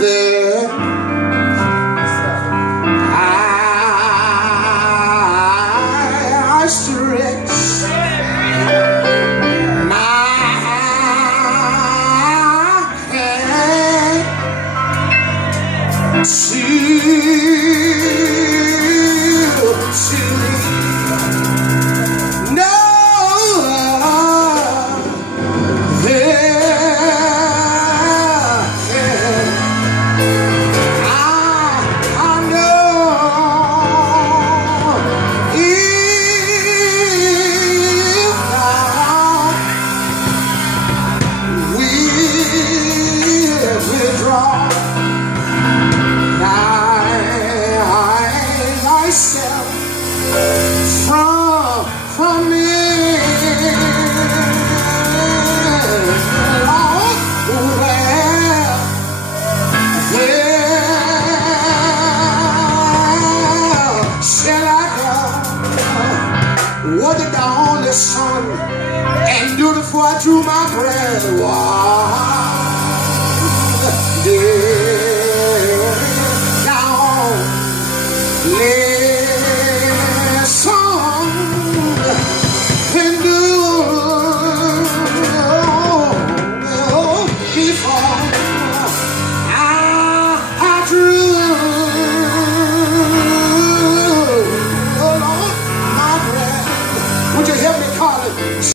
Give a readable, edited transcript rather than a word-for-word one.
there I stretch my hand to no, I know if we withdraw myself from me, Lord, where shall I go? Was it the only son and beautiful I drew my breath? One day